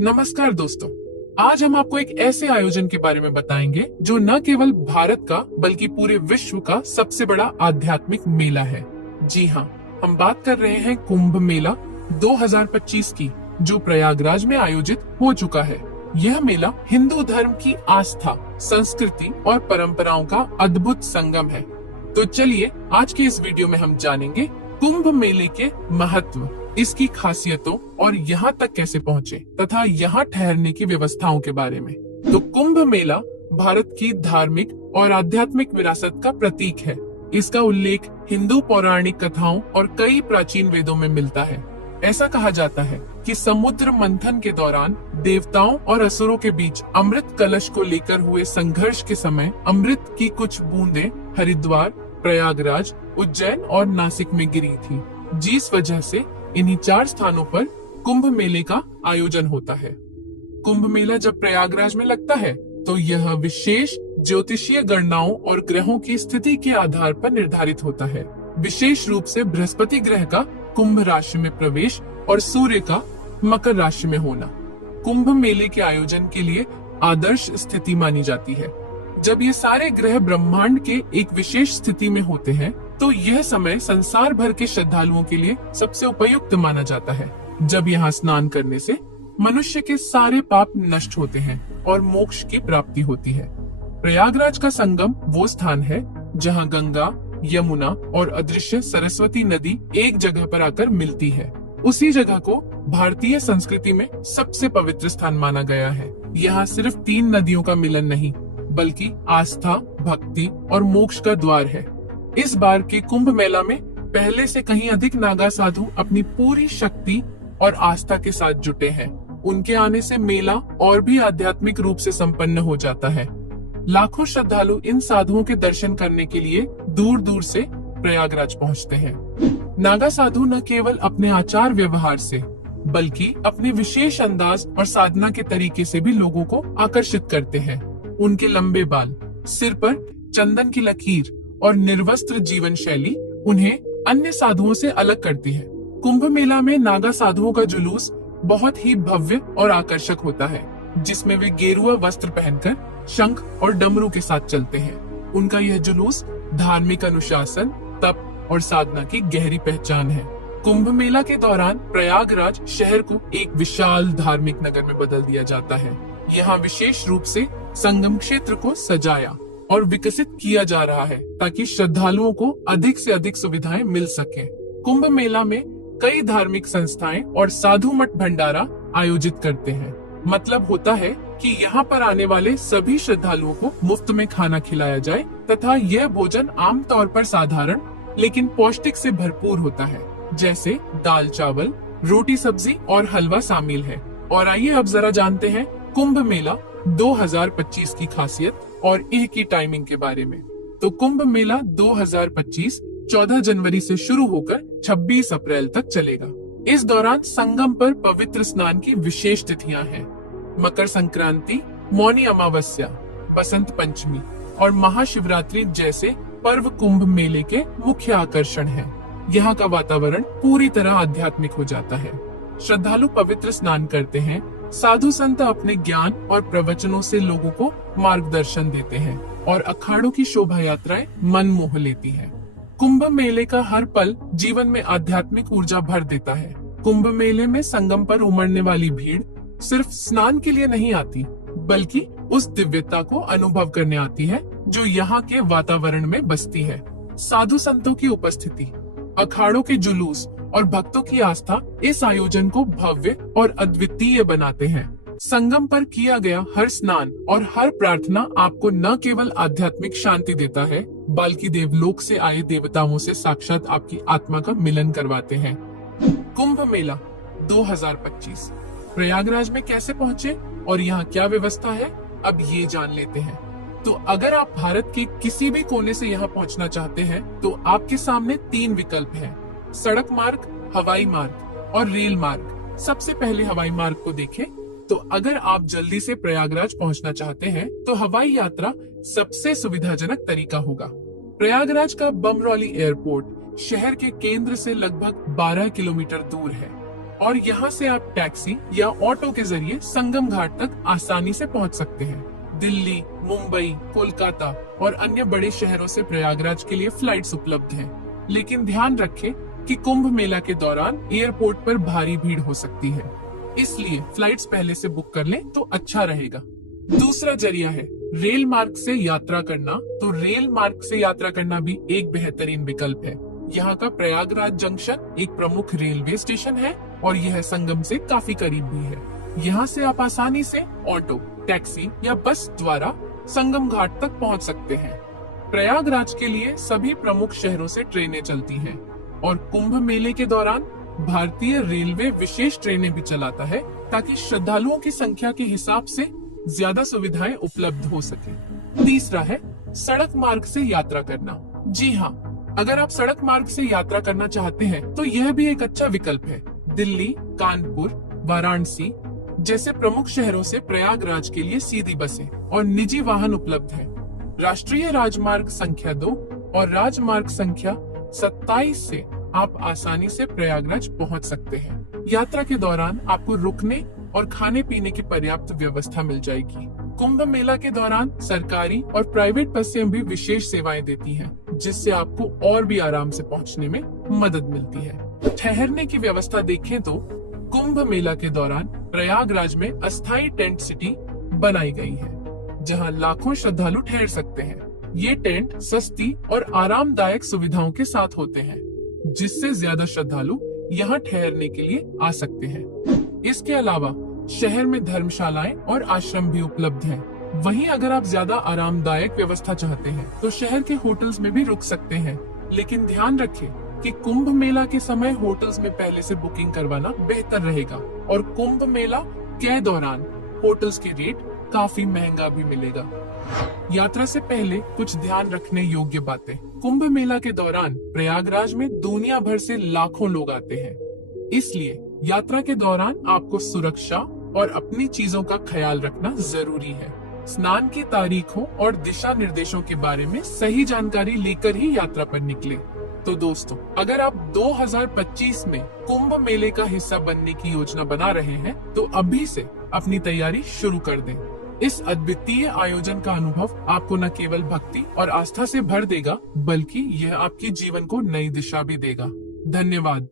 नमस्कार दोस्तों। आज हम आपको एक ऐसे आयोजन के बारे में बताएंगे जो न केवल भारत का बल्कि पूरे विश्व का सबसे बड़ा आध्यात्मिक मेला है। जी हाँ, हम बात कर रहे हैं कुंभ मेला 2025 की, जो प्रयागराज में आयोजित हो चुका है। यह मेला हिंदू धर्म की आस्था, संस्कृति और परंपराओं का अद्भुत संगम है। तो चलिए आज के इस वीडियो में हम जानेंगे कुंभ मेले के महत्व, इसकी खासियतों और यहाँ तक कैसे पहुँचे तथा यहाँ ठहरने की व्यवस्थाओं के बारे में। तो कुंभ मेला भारत की धार्मिक और आध्यात्मिक विरासत का प्रतीक है। इसका उल्लेख हिंदू पौराणिक कथाओं और कई प्राचीन वेदों में मिलता है। ऐसा कहा जाता है कि समुद्र मंथन के दौरान देवताओं और असुरों के बीच अमृत कलश को लेकर हुए संघर्ष के समय अमृत की कुछ बूंदें हरिद्वार, प्रयागराज, उज्जैन और नासिक में गिरी थी, जिस वजह से इन्हीं 4 स्थानों पर कुंभ मेले का आयोजन होता है। कुंभ मेला जब प्रयागराज में लगता है तो यह विशेष ज्योतिषीय गणनाओं और ग्रहों की स्थिति के आधार पर निर्धारित होता है। विशेष रूप से बृहस्पति ग्रह का कुंभ राशि में प्रवेश और सूर्य का मकर राशि में होना कुंभ मेले के आयोजन के लिए आदर्श स्थिति मानी जाती है। जब ये सारे ग्रह ब्रह्मांड के एक विशेष स्थिति में होते हैं तो यह समय संसार भर के श्रद्धालुओं के लिए सबसे उपयुक्त माना जाता है। जब यहाँ स्नान करने से मनुष्य के सारे पाप नष्ट होते हैं और मोक्ष की प्राप्ति होती है। प्रयागराज का संगम वो स्थान है जहाँ गंगा, यमुना और अदृश्य सरस्वती नदी एक जगह पर आकर मिलती है। उसी जगह को भारतीय संस्कृति में सबसे पवित्र स्थान माना गया है। यहाँ सिर्फ 3 नदियों का मिलन नहीं, बल्कि आस्था, भक्ति और मोक्ष का द्वार है। इस बार के कुंभ मेला में पहले से कहीं अधिक नागा साधु अपनी पूरी शक्ति और आस्था के साथ जुटे हैं। उनके आने से मेला और भी आध्यात्मिक रूप से संपन्न हो जाता है। लाखों श्रद्धालु इन साधुओं के दर्शन करने के लिए दूर दूर से प्रयागराज पहुंचते हैं। नागा साधु न केवल अपने आचार व्यवहार से बल्कि अपने विशेष अंदाज और साधना के तरीके से भी लोगों को आकर्षित करते हैं। उनके लंबे बाल, सिर पर चंदन की लकीर और निर्वस्त्र जीवन शैली उन्हें अन्य साधुओं से अलग करती है। कुंभ मेला में नागा साधुओं का जुलूस बहुत ही भव्य और आकर्षक होता है, जिसमें वे गेरुआ वस्त्र पहनकर शंख और डमरू के साथ चलते हैं। उनका यह जुलूस धार्मिक अनुशासन, तप और साधना की गहरी पहचान है। कुंभ मेला के दौरान प्रयागराज शहर को एक विशाल धार्मिक नगर में बदल दिया जाता है। यहाँ विशेष रूप से संगम क्षेत्र को सजाया और विकसित किया जा रहा है ताकि श्रद्धालुओं को अधिक से अधिक सुविधाएं मिल सके। कुंभ मेला में कई धार्मिक संस्थाएं और साधु मठ भंडारा आयोजित करते हैं। मतलब होता है कि यहाँ पर आने वाले सभी श्रद्धालुओं को मुफ्त में खाना खिलाया जाए तथा यह भोजन आमतौर पर साधारण लेकिन पौष्टिक से भरपूर होता है, जैसे दाल चावल, रोटी सब्जी और हलवा शामिल है। और आइए अब जरा जानते हैं कुंभ मेला 2025 की खासियत और इसकी टाइमिंग के बारे में। तो कुंभ मेला 2025 14 जनवरी से शुरू होकर 26 अप्रैल तक चलेगा। इस दौरान संगम पर पवित्र स्नान की विशेष तिथियां हैं। मकर संक्रांति, मौनी अमावस्या, बसंत पंचमी और महाशिवरात्रि जैसे पर्व कुंभ मेले के मुख्य आकर्षण हैं। यहाँ का वातावरण पूरी तरह आध्यात्मिक हो जाता है। श्रद्धालु पवित्र स्नान करते हैं। साधु संत अपने ज्ञान और प्रवचनों से लोगों को मार्गदर्शन देते हैं और अखाड़ों की शोभा यात्राएं मन मोह लेती हैं। कुंभ मेले का हर पल जीवन में आध्यात्मिक ऊर्जा भर देता है। कुंभ मेले में संगम पर उमड़ने वाली भीड़ सिर्फ स्नान के लिए नहीं आती, बल्कि उस दिव्यता को अनुभव करने आती है जो यहाँ के वातावरण में बसती है। साधु संतों की उपस्थिति, अखाड़ों के जुलूस और भक्तों की आस्था इस आयोजन को भव्य और अद्वितीय बनाते हैं। संगम पर किया गया हर स्नान और हर प्रार्थना आपको न केवल आध्यात्मिक शांति देता है, बल्कि देवलोक से आए देवताओं से साक्षात आपकी आत्मा का मिलन करवाते हैं। कुंभ मेला 2025 प्रयागराज में कैसे पहुँचे और यहाँ क्या व्यवस्था है, अब ये जान लेते हैं। तो अगर आप भारत के किसी भी कोने से यहाँ पहुँचना चाहते हैं तो आपके सामने 3 विकल्प हैं: सड़क मार्ग, हवाई मार्ग और रेल मार्ग। सबसे पहले हवाई मार्ग को देखें तो अगर आप जल्दी से प्रयागराज पहुंचना चाहते हैं तो हवाई यात्रा सबसे सुविधाजनक तरीका होगा। प्रयागराज का बमरौली एयरपोर्ट शहर के केंद्र से लगभग 12 किलोमीटर दूर है। और यहाँ से आप टैक्सी या ऑटो के जरिए संगम घाट तक आसानी से पहुँच सकते हैं। दिल्ली, मुंबई, कोलकाता और अन्य बड़े शहरों से प्रयागराज के लिए फ्लाइट्स उपलब्ध हैं। लेकिन ध्यान रखें कि कुंभ मेला के दौरान एयरपोर्ट पर भारी भीड़ हो सकती है, इसलिए फ्लाइट्स पहले से बुक कर लें तो अच्छा रहेगा। दूसरा जरिया है रेल मार्ग से यात्रा करना। तो रेल मार्ग से यात्रा करना भी एक बेहतरीन विकल्प है। यहाँ का प्रयागराज जंक्शन एक प्रमुख रेलवे स्टेशन है और यह संगम से काफी करीब भी है। यहाँ से आप आसानी से ऑटो, टैक्सी या बस द्वारा संगम घाट तक पहुँच सकते हैं। प्रयागराज के लिए सभी प्रमुख शहरों से ट्रेनें चलती हैं और कुंभ मेले के दौरान भारतीय रेलवे विशेष ट्रेनें भी चलाता है ताकि श्रद्धालुओं की संख्या के हिसाब से ज्यादा सुविधाएं उपलब्ध हो सके। तीसरा है सड़क मार्ग से यात्रा करना। जी हाँ, अगर आप सड़क मार्ग से यात्रा करना चाहते हैं तो यह भी एक अच्छा विकल्प है। दिल्ली, कानपुर, वाराणसी जैसे प्रमुख शहरों से प्रयागराज के लिए सीधी बसें और निजी वाहन उपलब्ध हैं। राष्ट्रीय राजमार्ग संख्या 2 और राजमार्ग संख्या 27 से आप आसानी से प्रयागराज पहुंच सकते हैं। यात्रा के दौरान आपको रुकने और खाने पीने की पर्याप्त व्यवस्था मिल जाएगी। कुंभ मेला के दौरान सरकारी और प्राइवेट बसें भी विशेष सेवाएं देती हैं, जिससे आपको और भी आराम से पहुंचने में मदद मिलती है। ठहरने की व्यवस्था देखें तो कुंभ मेला के दौरान प्रयागराज में अस्थायी टेंट सिटी बनाई गई है, जहां लाखों श्रद्धालु ठहर सकते हैं। ये टेंट सस्ती और आरामदायक सुविधाओं के साथ होते हैं, जिससे ज्यादा श्रद्धालु यहाँ ठहरने के लिए आ सकते हैं। इसके अलावा शहर में धर्मशालाएं और आश्रम भी उपलब्ध हैं। वहीं अगर आप ज्यादा आरामदायक व्यवस्था चाहते हैं तो शहर के होटल्स में भी रुक सकते हैं। लेकिन ध्यान रखें कि कुंभ मेला के समय होटल्स में पहले से बुकिंग करवाना बेहतर रहेगा और कुंभ मेला के दौरान होटल्स के रेट काफी महंगा भी मिलेगा। यात्रा से पहले कुछ ध्यान रखने योग्य बातें। कुंभ मेला के दौरान प्रयागराज में दुनिया भर से लाखों लोग आते हैं, इसलिए यात्रा के दौरान आपको सुरक्षा और अपनी चीजों का ख्याल रखना जरूरी है। स्नान की तारीखों और दिशा निर्देशों के बारे में सही जानकारी लेकर ही यात्रा पर निकले। तो दोस्तों, अगर आप 2025 में कुंभ मेले का हिस्सा बनने की योजना बना रहे हैं तो अभी से अपनी तैयारी शुरू कर दें। इस अद्वितीय आयोजन का अनुभव आपको न केवल भक्ति और आस्था से भर देगा, बल्कि यह आपके जीवन को नई दिशा भी देगा। धन्यवाद।